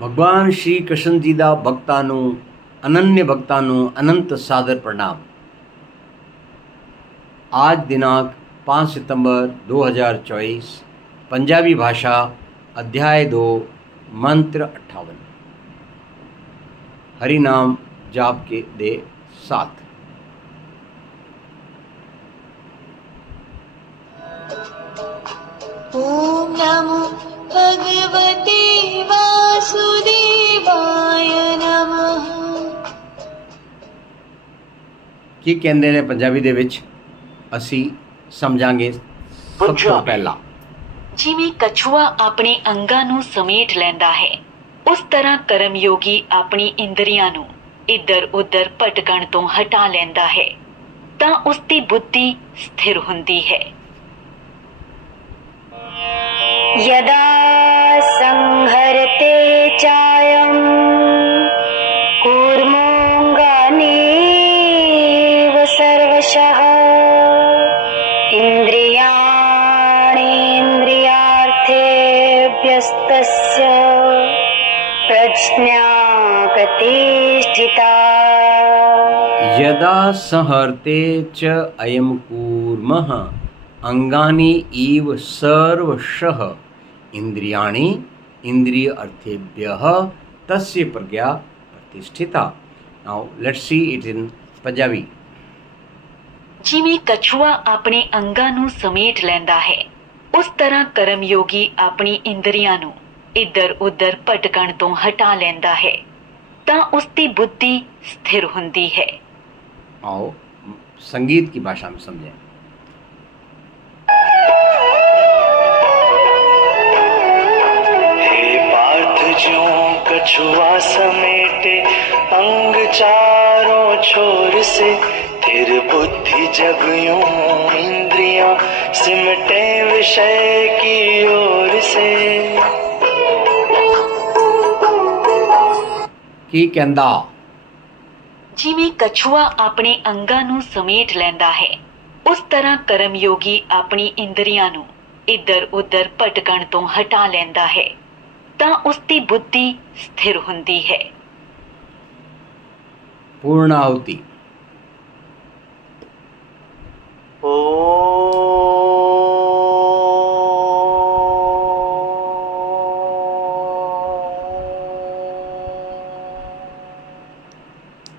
भगवान श्री कृष्ण जी का भक्तों अन्य भक्ता अनंत सादर प्रणाम। आज दिनांक 5 सितंबर 2024 पंजाबी भाषा, अध्याय दो, मंत्र अट्ठावन। नाम जाप के दे साथ। ओम ਕੀ ਕਹਿੰਦੇ ਨੇ ਪੰਜਾਬੀ ਦੇ ਵਿੱਚ? ਅਸੀਂ ਸਮਝਾਂਗੇ ਸਭ ਤੋਂ ਪਹਿਲਾਂ। ਜਿਵੇਂ ਕਛੂਆ ਆਪਣੇ ਅੰਗਾਂ ਨੂੰ ਸਮੇਟ ਲੈਂਦਾ ਹੈ ਉਸ ਤਰ੍ਹਾਂ ਕਰਮਯੋਗੀ ਆਪਣੀ ਇੰਦਰੀਆਂ ਨੂੰ ਇੱਧਰ ਉੱਧਰ ਭਟਕਣ ਤੋਂ ਹਟਾ ਲੈਂਦਾ ਹੈ ਤਾਂ ਉਸ ਦੀ ਬੁੱਧੀ ਸਥਿਰ ਹੁੰਦੀ ਹੈ। ਯਦਾ ਸੰਹਰਤੇ ਚਾ इन्द्रियाणीन्द्रियार्थेभ्यस्तस्य प्रज्ञा प्रतिष्ठिता यदा संहर्ते च अयं कूर्मः अंगानि इव सर्वशः। इंद्रियाणि इंद्रिय अर्थेभ्यः तस्य प्रज्ञा प्रतिष्ठिता। Now let's see it in Punjabi ਜਿਵੇਂ ਕਛੂਆ ਆਪਣੇ ਅੰਗਾਂ ਨੂੰ ਸਮੇਟ ਲੈਂਦਾ ਹੈ ਉਸ ਤਰ੍ਹਾਂ ਕਰਮਯੋਗੀ ਆਪਣੀ ਇੰਦਰੀਆਂ ਨੂੰ ਇੱਧਰ-ਉੱਧਰ ਭਟਕਣ ਤੋਂ ਹਟਾ ਲੈਂਦਾ ਹੈ ਤਾਂ ਉਸ ਦੀ ਬੁੱਧੀ ਸਥਿਰ ਹੁੰਦੀ ਹੈ आओ संगीत की भाषा में समझें हे पार्थ ज्यों कछुआ समेटे अंग चारों छोर से फिर बुद्धि जब यूं इंद्रियां सिमटे विषय की ओर से ਕੀ ਕਹਿੰਦਾ ਜਿਵੇਂ ਕਛੂਆ ਆਪਣੇ ਅੰਗਾਂ ਨੂੰ ਸਮੇਟ ਲੈਂਦਾ ਹੈ ਉਸ ਤਰ੍ਹਾਂ ਕਰਮਯੋਗੀ ਆਪਣੀ ਇੰਦਰੀਆਂ ਨੂੰ ਇੱਧਰ-ਉੱਧਰ ਭਟਕਣ ਤੋਂ ਹਟਾ ਲੈਂਦਾ ਹੈ ਤਾਂ ਉਸ ਦੀ ਬੁੱਧੀ ਸਥਿਰ ਹੁੰਦੀ ਹੈ पूर्णाहुति